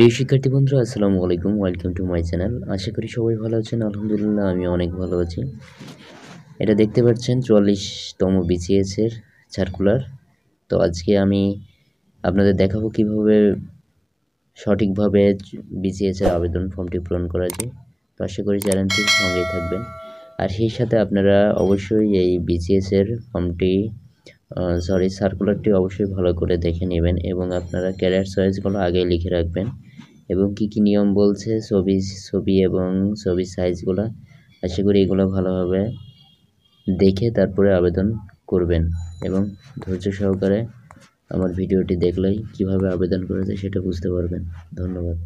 প্রিয় শিক্ষার্থী বন্ধুরা, আসসালামু আলাইকুম। Welcome to my channel. আশা করি সবাই ভালো আছেন। আলহামদুলিল্লাহ, আমি অনেক ভালো আছি। এটা দেখতে পাচ্ছেন 44তম BCS এর সার্কুলার। তো আজকে আমি আপনাদের দেখাবো কিভাবে সঠিকভাবে BCS এর আবেদন ফর্মটি পূরণ করা যায়। তো আশা করি চ্যানেলটির সঙ্গেই থাকবেন। আর সেই সাথে আপনারা অবশ্যই এই BCS এর ফর্মটি সার্কুলারটি অবশ্যই ভালো করে দেখে নেবেন এবং আপনারা ক্যারিয়ার চয়েসগুলো আগেই লিখে রাখবেন এবং কি কি নিয়ম বলছে, ছবি এবং ছবির সাইজগুলো আশা করি এগুলো ভালোভাবে দেখে তারপরে আবেদন করবেন এবং ধৈর্য সহকারে আমার ভিডিওটি দেখলেই কিভাবে আবেদন করা যায় সেটা বুঝতে পারবেন। ধন্যবাদ।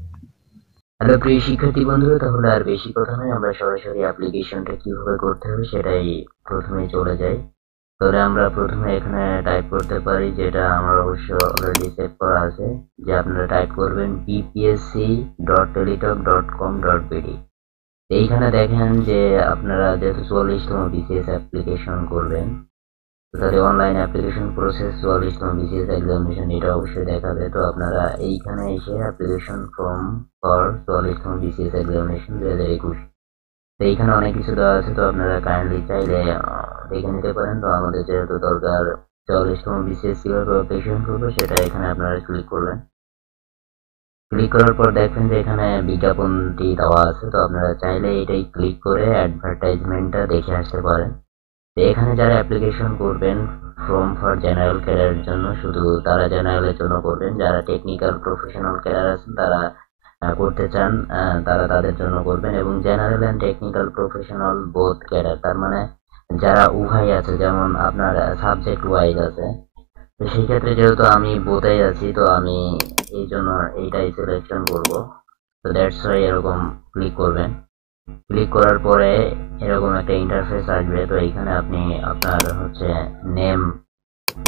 হ্যালো প্রিয় শিক্ষার্থী বন্ধুরা, তাহলে আর বেশি কথা নয়, আমরা সরাসরি অ্যাপ্লিকেশনটা কিভাবে করতে হবে সেটাই প্রথমে চলে যাই। তাহলে আমরা প্রথমে এখানে টাইপ করতে পারি, যেটা আমার অবশ্য অলরেডি সেভ করা আছে, যে আপনারা টাইপ করবেন bpsc.teletalk.com.bd। এইখানে দেখেন যে আপনারা যেহেতু 44তম BCS অ্যাপ্লিকেশন করবেন, তাহলে অনলাইন অ্যাপ্লিকেশন প্রসেস 44তম BCS এক্সামিনেশন এটা অবশ্যই দেখাবে। তো আপনারা এইখানে এসে অ্যাপ্লিকেশন ফর্ম ফর 44তম BCS এক্সামিনেশন 2021, তো এইখানে অনেক কিছু দেওয়া আছে। তো আপনারা কাইন্ডলি চাইলে দেখে নিতে পারেন। তো আমাদের যেহেতু দরকার 44তম BCS কিভাবে অ্যাপ্লিকেশন করবো সেটা এখানে আপনারা ক্লিক করবেন। ক্লিক করার পর দেখবেন যে এখানে বিজ্ঞাপনটি দেওয়া আছে। তো আপনারা চাইলে এটাই ক্লিক করে অ্যাডভার্টাইজমেন্টটা দেখে আসতে পারেন। তো এখানে যারা অ্যাপ্লিকেশন করবেন ফর্ম ফর জেনারেল ক্যারিয়ারের জন্য, শুধু তারা জেনারেলের জন্য করবেন। যারা টেকনিক্যাল প্রফেশনাল ক্যারিয়ার আছেন তারা করতে চান, তারা তাদের জন্য করবেন। এবং general and technical professional both career, তার মানে যারা উভয় আছে, যেমন আপনার সাবজেক্ট ওয়াইজ আছে। তো সেই ক্ষেত্রে যেহেতু আমি বোধই আছি, তো আমি এই জন্য এইটাই সিলেকশন করব। তো দ্যাটস ওয়াই এরকম ক্লিক করবেন। ক্লিক করার পরে এরকম একটা ইন্টারফেস আসবে। তো এইখানে আপনি আপনার নেম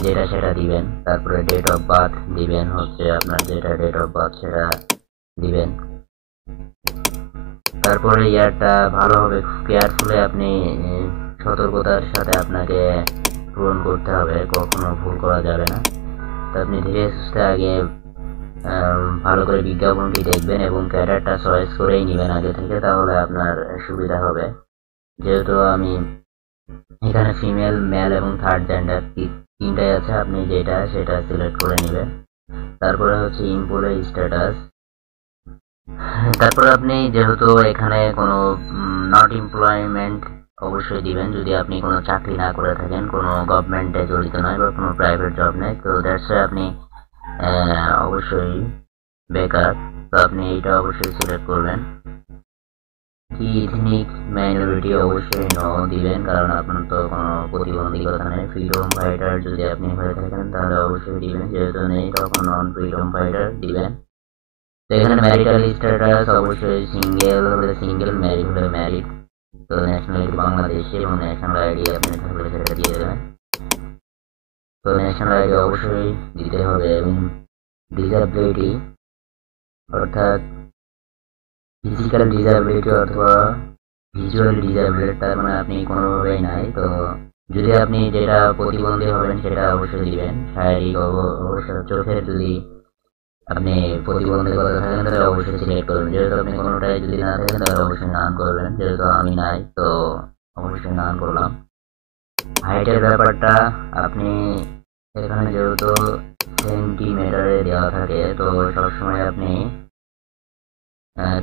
যেটা সেটা দিবেন, তারপরে ডেট অফ বার্থ দিবেন, আপনার যেটা ডেট অফ বার্থ সেটা দিবেন। তারপরে ইয়ারটা ভালোভাবে কেয়ারফুলি আপনি সতর্কতার সাথে আপনাকে পূরণ করতে হবে, কখনো ভুল করা যাবে না। তো আপনি ধীরে সুস্থে আগে ভালো করে বিজ্ঞাপনটি দেখবেন এবং ক্যারিয়ারটা চয়েস করেই নেবেন আগে থেকে, তাহলে আপনার সুবিধা হবে। যেহেতু আমি এখানে ফিমেল, মেল এবং থার্ড জেন্ডার তিনটাই আছে, আপনি যেটা সেটা সিলেক্ট করে নেবেন। তারপরে এমপ্লয়ি স্ট্যাটাস। তারপরে আপনি যেহেতু এখানে কোনো নট এমপ্লয়মেন্ট অবশ্যই দিবেন, যদি আপনি কোনো চাকরি না করে থাকেন, কোনো গভর্নমেন্টে জড়িত নয় বা কোনো প্রাইভেট জব নেই, তো দ্যাটস আপনি অবশ্যই বেকার। তো আপনি এইটা অবশ্যই সিলেক্ট করবেন। কি ইথনিক মাইনরিটি অবশ্যই নো দিবেন, কারণ আপনার তো কোনো প্রতিবন্ধকতা নেই। ফ্রিডম ফাইটার যদি আপনি হয়ে থাকেন তাহলে অবশ্যই দিবেন, যেহেতু নেই তখন নন ফ্রিডম ফাইটার দিবেন। তো এখানে ম্যারিটাল স্ট্যাটাস অবশ্যই সিঙ্গেল হলে সিঙ্গেল, ম্যারিড হলে ম্যারিড। তো ন্যাশনালিটি বাংলাদেশি এবং ন্যাশনাল আইডি আপনি থাকলে সেটা দিয়ে দেবেন। তো ন্যাশনাল আইডি অবশ্যই দিতে হবে। এবং ডিসএবিলিটি অর্থাৎ ফিজিক্যাল ডিসএবিলিটি অথবা ভিজুয়াল ডিসএবিলিটি, তার মানে আপনি কোনোভাবেই নাই। তো যদি আপনি যেটা প্রতিবন্ধী হবেন সেটা অবশ্যই দিবেন। শারীরিক অবশ্য চোখের যদি আপনি প্রতিবন্ধকতা থাকেন তাহলে অবশ্যই সিলেক্ট করবেন। যেহেতু আপনি কোনোটাই যদি না থাকেন তাহলে অবশ্যই নান করবেন, যেহেতু আমি নাই তো অবশ্যই নান করলাম। হাইটের ব্যাপারটা আপনি এখানে যেহেতু সেন্টিমিটারে দেওয়া থাকে, তো সবসময় আপনি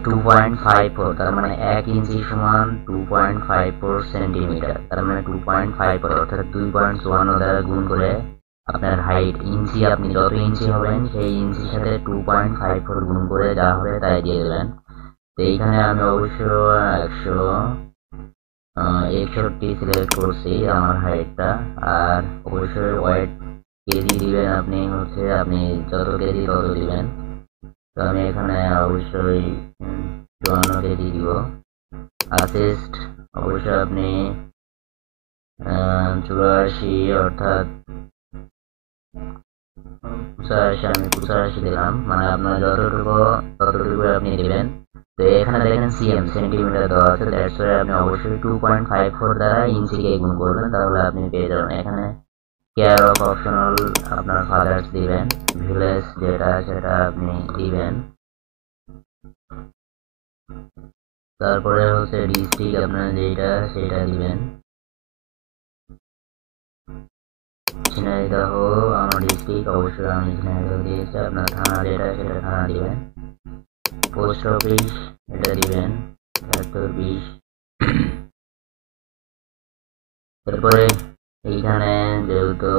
2.54, তার মানে 1 ইঞ্চি সমান 2.54 সেন্টিমিটার, তার মানে 2.54 অর্থাৎ 2.54 দ্বারা গুণ করে আপনার হাইট ইঞ্চি, আপনি যত ইঞ্চি হবেন সেই ইঞ্চির সাথে 2.54 গুণ করে যা হবে তাই দিয়ে দেবেন। তো এইখানে আমি অবশ্য 161 সিলেক্ট করছি আমার হাইটটা। আর অবশ্যই ওয়েট কেজি দিবেন, আপনি যত কেজি তত দিবেন। তো আমি এখানে অবশ্যই 54 কেজি দিব। আসিস্ট অবশ্যই আপনি 84 অর্থাৎ 85, আমি 85 দিলাম, মানে আপনার ততটুকু আপনি দিবেন। তো এখানে দেখেন সিএম সেন্টিমিটার দেওয়া আছে, দ্যাটস ওয়াই আপনি অবশ্যই 2.54 দ্বারা ইঞ্চিকে গুণ করবেন, তাহলে আপনি পেয়ে যাবেন। এখানে কেয়ার অফ অপশনাল আপনার ফাদার্স দিবেন, ভিলেজ যেটা সেটা আপনি দিবেন। তারপরে হচ্ছে ডিস্ট্রিক্ট আপনার যেটা সেটা দিবেন। ঝিনাইদহ আমার ডিস্ট্রিক্ট, অবশ্যই আমি ঝিনাইদহ দিয়েছি। আপনার থানা যেটা সেটা থানা দিবেন। পোস্ট অফিস এটা দিবেন ৭২০। তারপরে এইখানে যেহেতু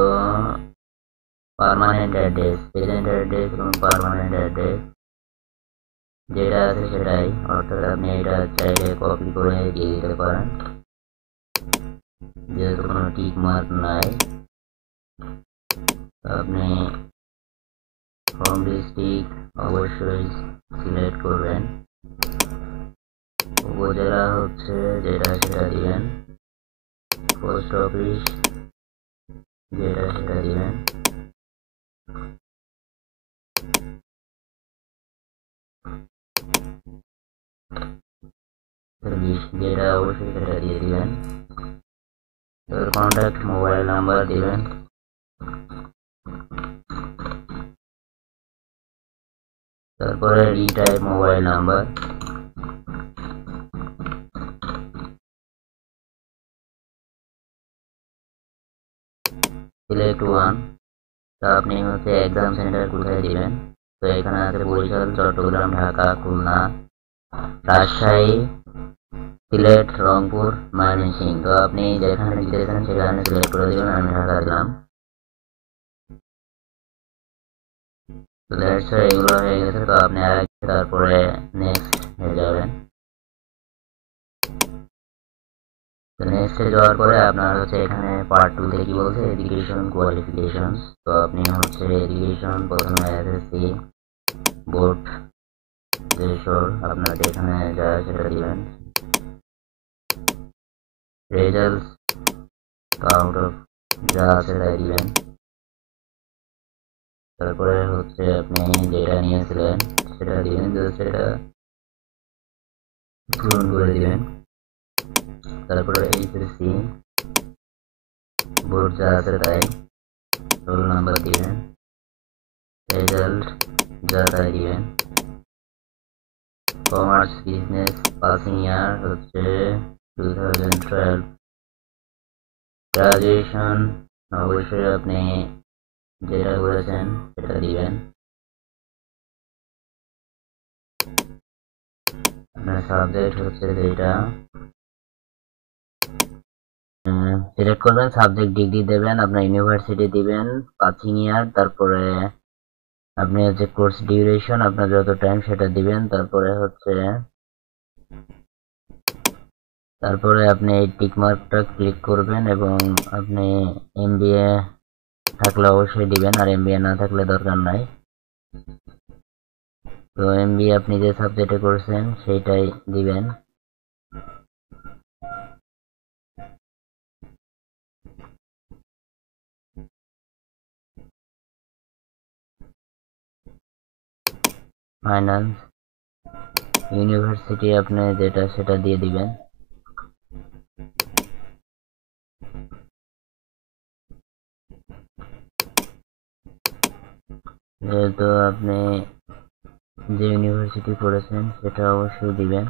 পার্মানেন্ট অ্যাড্রেস, প্রেজেন্ট অ্যাড্রেস এবং পার্মানেন্ট অ্যাড্রেস যেটা আছে সেটাই, অর্থাৎ আপনি এটা চাইলে কপি করে দিয়ে দিতে পারেন, যেহেতু কোনো টিক মার্ক নাই। আপনি হোম ডিস্ট্রিক্ট অবশ্যই সিলেক্ট করবেন। উপজেলা হচ্ছে যেটা সেটা দিবেন। পোস্ট অফিস যেটা সেটা দিবেন। যেটা অবশ্যই সেটা দিয়ে দিবেন। কন্ট্যাক্ট মোবাইল নাম্বার দিবেন। তারপরে retype mobile number. Select one. তো আপনি হচ্ছে এক্সাম সেন্টার কোথায় দিবেন। তো এখানে আছে বরিশাল, চট্টগ্রাম, ঢাকা, খুলনা, রাজশাহী, সিলেট, রংপুর, ময়মনসিংহ। তো আপনি যেখানে দিতেছেন সেখানে সিলেক্ট করে দিবেন। আমি ঢাকা দিলাম। তো এগুলো হয়ে গেছে। তো আপনি তারপরে নেক্সট হয়ে যাবেন। তো নেক্সটে যাওয়ার পরে আপনার হচ্ছে এখানে পার্ট 2 তে কি বলছে, এডুকেশন কোয়ালিফিকেশন। তো আপনি হচ্ছে এডুকেশন প্রথমে এসএসসি বোর্ড যেসব আপনার এখানে যা সেটা দিবেন। রেজাল্ট আউট অফ যা আছে তাই দিবেন। তারপরে হচ্ছে আপনি যেটা নিয়েছিলেন সেটা দিবেন, সেটা পূরণ করে দিবেন। তারপরে এইচএসসি বোর্ড যা আছে তাই রোল নাম্বার দিবেন। রেজাল্ট যা তাই দিবেন। কমার্স বিজনেস পাসিং ইয়ার হচ্ছে 2012। গ্রাজুয়েশন অবশ্যই আপনি যেটা করেছেন সেটা দিবেন। আপনার সাবজেক্ট হচ্ছে যেটা সিলেক্ট করবেন। সাবজেক্ট ডিগ্রি দেবেন, আপনার ইউনিভার্সিটি দিবেন, পাসিং ইয়ার, তারপরে আপনি হচ্ছে কোর্স ডিউরেশন আপনার যত টাইম সেটা দিবেন। তারপরে আপনি এই টিক মার্কটা ক্লিক করবেন এবং আপনি এমবিএ থাকলে অবশ্যই দিবেন, আর এমবিএ না থাকলে দরকার নাই। তো এমবিএ আপনি যে সাবজেক্টে করছেন সেইটাই দিবেন। ফাইন্যান্স ইউনিভার্সিটি আপনি যেটা সেটা দিয়ে দিবেন। যেহেতু আপনি যে ইউনিভার্সিটি পড়েছেন সেটা অবশ্যই দিবেন।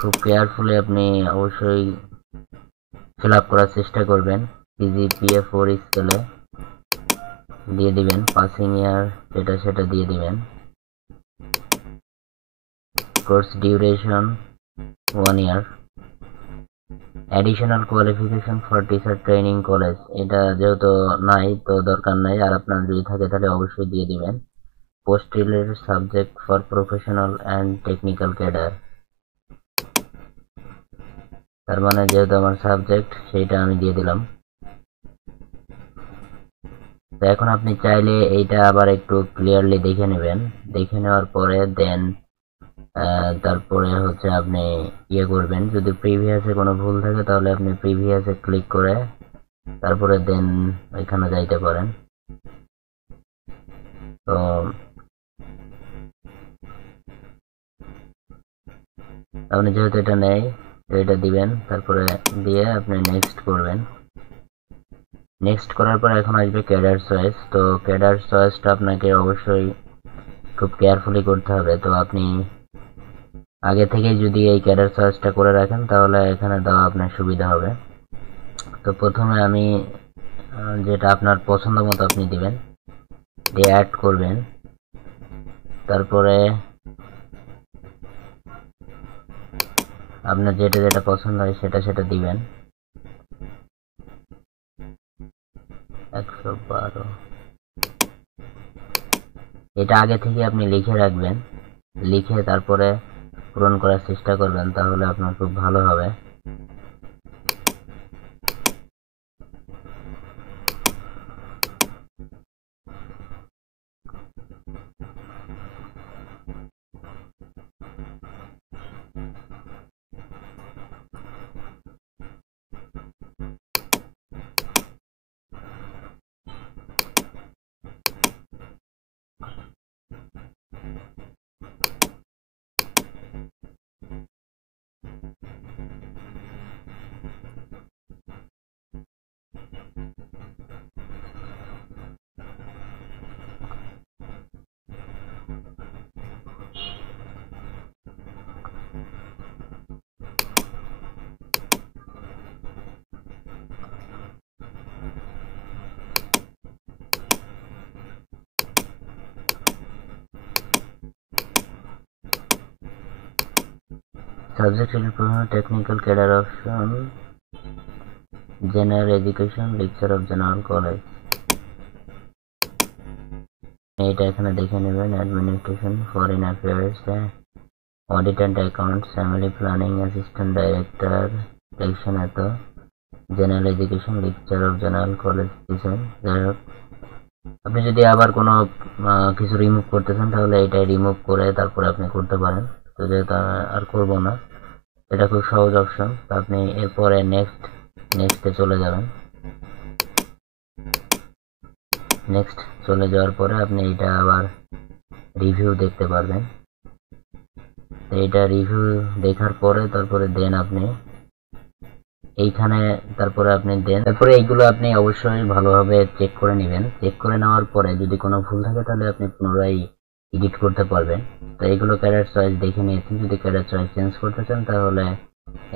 খুব কেয়ারফুলি আপনি অবশ্যই ফিল আপ করার চেষ্টা করবেন। সিজিপিএ 4 স্কেলে দিয়ে দিবেন। পাসিং ইয়ার যেটা সেটা দিয়ে দিবেন। Course duration 1 year. Additional qualification for teacher training college, এটা যেহেতু নাই তো দরকার নাই, আর আপনার যদি থাকে তাহলে অবশ্যই দিয়ে দিবেন। Post related subject for professional and technical cadre, তার মানে যেহেতু আমার সাবজেক্ট সেইটা আমি দিয়ে দিলাম। তো এখন আপনি চাইলে এইটা আবার একটু ক্লিয়ারলি দেখে নেবেন। দেখে নেওয়ার পরে দেন তারপরে হচ্ছে আপনি ইয়ে করবেন। যদি প্রিভিয়াসে কোনো ভুল থাকে তাহলে আপনি প্রিভিয়াসে ক্লিক করে তারপরে দেন ওইখানে যাইতে পারেন। তো আপনি যেহেতু এটা নেই তো এটা দিবেন, তারপরে দিয়ে আপনি নেক্সট করবেন। নেক্সট করার পর এখন আসবে ক্যাডার চয়েস। তো ক্যাডার চয়েসটা আপনাকে অবশ্যই খুব কেয়ারফুলি করতে হবে। তো আপনি আগে থেকে যদি এই ক্যারিয়ার চয়েসটা করে রাখেন তাহলে এখানে দেওয়া আপনার সুবিধা হবে। তো প্রথমে আমি যেটা আপনার পছন্দ মতো আপনি দিবেন, দিয়ে অ্যাড করবেন। তারপরে আপনার যেটা যেটা পছন্দ হয় সেটা সেটা দিবেন। 112 এটা আগে থেকে আপনি লিখে রাখবেন, লিখে তারপরে পূরণ করার চেষ্টা করবেন, তাহলে আপনার খুব ভালো হবে। Subject will technical career option, general education, lecture of general college. এটা এখানে দেখে নেবেন, administration, foreign affairs, audit and accounts, family planning, assistant director, election, এত general education, lecture of general college design. যাই হোক, আপনি যদি আবার কোনো কিছু রিমুভ করতে চান তাহলে এটাই রিমুভ করে তারপরে আপনি করতে পারেন। তো যেহেতু আর করবো না, এটা খুব সহজ অপশন। তো আপনি এরপরে নেক্সটে চলে যাবেন। নেক্সট চলে যাওয়ার পরে আপনি এটা আবার রিভিউ দেখতে পারবেন। তো এটা রিভিউ দেখার পরে তারপরে দেন আপনি এইখানে তারপরে এইগুলো আপনি অবশ্যই ভালোভাবে চেক করে নেবেন। চেক করে নেওয়ার পরে যদি কোনো ভুল থাকে তাহলে আপনি পুনরায় এডিট করতে পারবেন। তো এইগুলো ক্যারিয়ার চয়েস দেখে নিয়েছেন। যদি ক্যারিয়ার চয়েস চেঞ্জ করতে চান তাহলে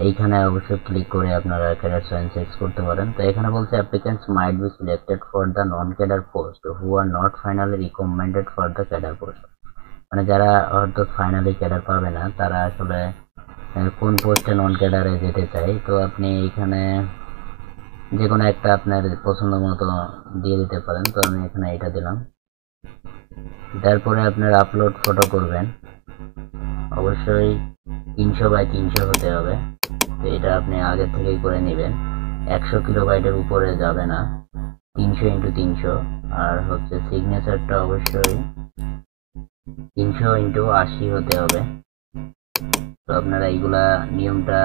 এইখানে অবশ্যই ক্লিক করে আপনারা ক্যারিয়ার চয়েস চেঞ্জ করতে পারেন। তো এখানে বলছে applicants might be selected for the non cadre post who are not finally recommended for the cadre post. মানে যারা হয়তো ফাইনালি ক্যাডার পাবে না তারা আসলে কোন পোস্টে নন ক্যাডারে যেতে চাই। তো আপনি এখানে যে কোনো একটা আপনার পছন্দ মতো দিয়ে দিতে পারেন। তো আমি এখানে এটা দিলাম। তারপরে আপনার আপলোড ফটো করবেন, অবশ্যই 300x300 হতে হবে। তো এটা আপনি আগে থেকেই করে নেবেন। 100 কিলোবাইটের উপরে যাবে না, 300x300। আর হচ্ছে সিগনেচারটা অবশ্যই 300x80 হতে হবে। তো আপনারা এইগুলা নিয়মটা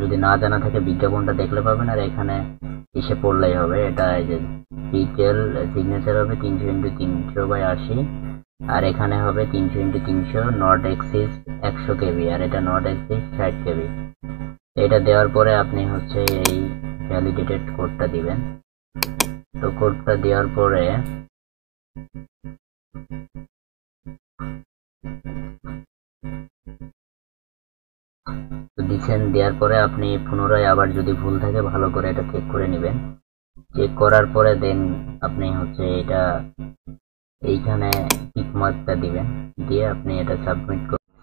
যদি না জানা থাকে বিজ্ঞাপনটা দেখলে পাবেন, আর এখানে এসে পড়লেই হবে। এটা এই যে ডিটেল সিগনেচার হবে 300x300/80, আর এখানে হবে 300x300, নট এক্সিস 100 কেবি, আর এটা নট এক্সিস 60 কেবি। এটা দেওয়ার পরে আপনি হচ্ছে এই ভ্যালিডেটেড কোডটা দিবেন। তো কোডটা দেওয়ার পরে দেওয়ার পরে আপনি পুনরায় আবার যদি ভুল থাকে ভালো করে এটা চেক করে নেবেন। চেক করার পরে দেন আপনি হচ্ছে এটা এইখানে টিক মার্কটা দিবেন, দিয়ে আপনি এটা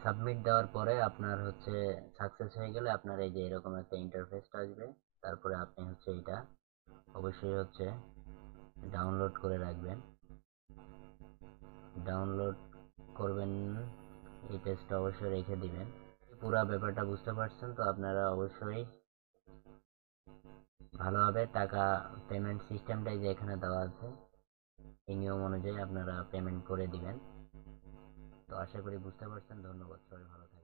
সাবমিট দেওয়ার পরে আপনার হচ্ছে সাকসেস হয়ে গেলে আপনার এই যে এরকম একটা ইন্টারফেস আসবে। তারপরে আপনি হচ্ছে এটা অবশ্যই হচ্ছে ডাউনলোড করে রাখবেন, ডাউনলোড করবেন, এই পেজটা অবশ্যই রেখে দিবেন। পুরো ব্যাপারটা বুঝতে পারছেন তো আপনারা অবশ্যই ভালোভাবে টাকা পেমেন্ট সিস্টেমটাই যে এখানে দেওয়া আছে এই নিয়ম অনুযায়ী আপনারা পেমেন্ট করে দিবেন। তো আশা করি বুঝতে পারছেন। ধন্যবাদ, সবাই ভালো থাকবেন।